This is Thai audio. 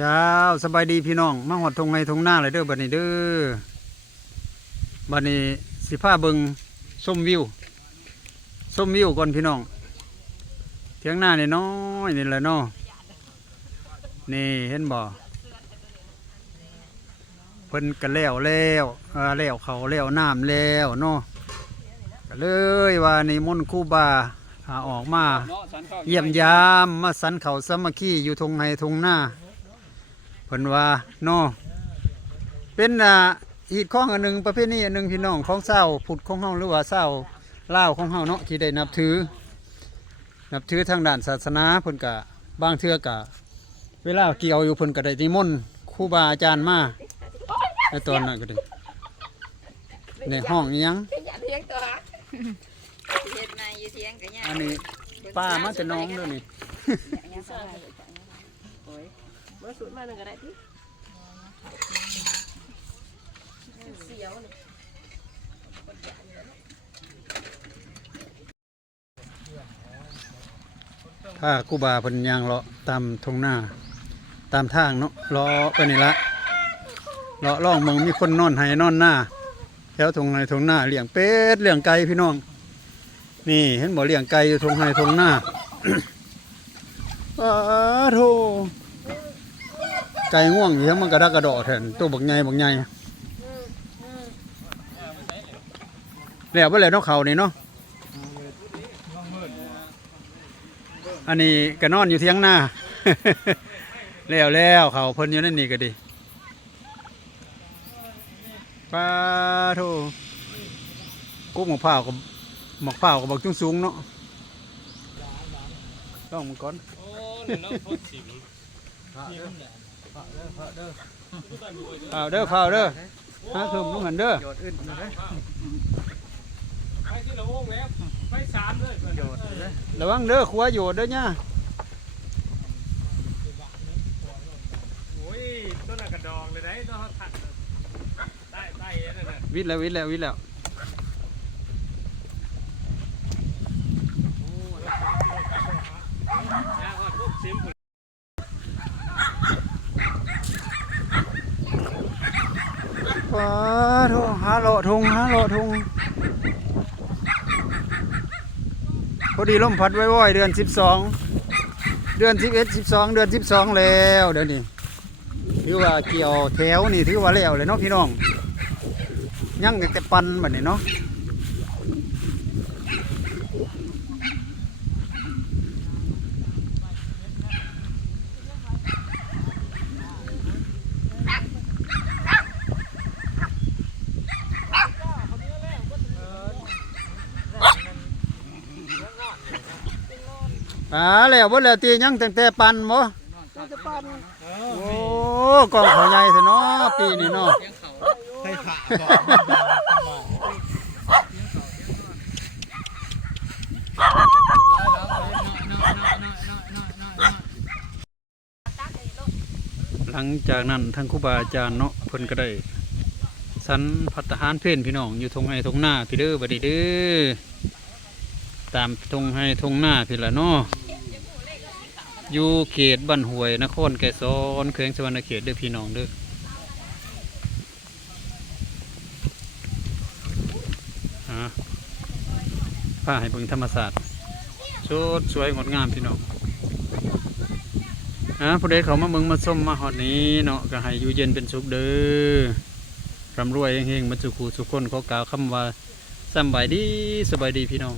เจ้าสบายดีพี่น้อง มาหอดทงไงทงหน้าเลยเด้อบัดนี้เด้อบัดนี้สิพาเบิงส้มวิวส้มวิวก่อนพี่น้องเทียงหน้านี่น้อยนี่แหละเนาะนี่เห็นบ่เพิ่นก็แล้วแล้วเอ่อแล้วเขาแล้วน้ำแล้วเนาะก็เลยว่านี่มนต์ครูบาหาออกมา เยี่ยมยามมาสันเขาสามัคคีอยู่ทงไฮทงหน้า เพิ่นว่าเนาะเป็นอ่าอีกข้องอันหนึ่งประเภทนี้อันหนึ่งพี่น้องของเศร้าผุดของเฮาหรือว่าเศร้าล่าวของเฮาเนาะที่ได้นับถือ นับถือทางด้านศาสนาเพิ่นกะบางเทื่อกะ เวลาเกี่ยวอยู่เพิ่นก็ได้นิมนต์ครูบาอาจารย์มาในตอนนั้นก็ดีในห้องอิหยังอย่าเลี้ยงตัวเฮ็ดนายอยู่เทียงกันเนี่ยอันนี้ป้ามาแต่น้องด้วย นี่บ่สุดมาหนึ่งก็ได้ที่เสียวนี่ถ้าครูบาเพิ่นยางเลาะตามทงหน้า ตามทางเนาะเลาะไปนี่ละเลาะล่องเมืองมีคนนอนให้นอนหน้าแถวทงในทงหน้าเลี้ยงเป็ดเลี้ยงไก่พี่น้อง นี่เห็นบ่เลี้ยงไก่อยู่ทงในทงหน้าอ้าโธ ไก่ง่วงอยู่ทั้งมันกระดักกระโดดแทนตัวบักใหญ่บักใหญ่แล้วไปแล้วนาะเขานี่เนาะอันนี้ก็นอนอยู่เที่ยงหน้า แล้วแล้วเขาเพิ่นอยู่นั่นนี่ก็ดีปลาโทกุ๊กหมกพร้ากับหมกพร้ากับบักจุ้งสูงเนาะต้องมันก่อนโอ้นี่น้องโคตรสิว พร้าวเด้อพร้าวเด้อฮะคือลุงหันเด้อไปที่ละวงแล้วไปสามเลยเพิ่นโยดระวังเด้อขัวโยดเด้อเนี่ยโอ้ยต้นน่ะกระดองเลยได้ต้นเขาถัดใต้ใต้นั่นน่ะวิทย์แล้ววิทย์แล้ววิทย์แล้ว ยาฮอดพวกซิมพุ่น ปลาโทหาโลทงฮาโลทงพอดีลมพัดไว้ๆเดือนสิบสองเดือนสิบเอ็ดสิบสองเดือนสิบสองแล้วเดี๋ยวนี้ถือว่าเกี่ยวแถวนี่ถือว่าแล้วเลยเนาะพี่น้องยังแต่ปันแบบนี้เนาะ อ่าแล้วบ่แล้วตียังตั้งแต่ปันบ่โอ้กองเขาใหญ่เถอะเนาะปีนี้เนาะหลังจากนั้นทางครูบาอาจารย์เนาะเพิ่นก็ได้สันพัฒหารเพนพี่น้องอยู่ทงไห้ทงหน้าพี่เด้อบัดนี้เด้อ ตามทงไห้ทงหน้าพี่ละเนาะอยู่เขตบ้านห้วยนครแก่ซ้อนเขวงสวรรณเขตเด้อพี่น้องเด้ออ่าผ้าให้เบิ่งธรรมศาสตร์สดสวยงดงามพี่น้องอ่าผู้ใดเขามาเมืองมาส้มมาหอดนี้เนาะก็ให้อยู่เย็นเป็นสุขเด้อร่ำรวยเฮงๆมาสุขูสุขคนเขากล่าวคำว่าสบายดีสบายดีพี่น้อง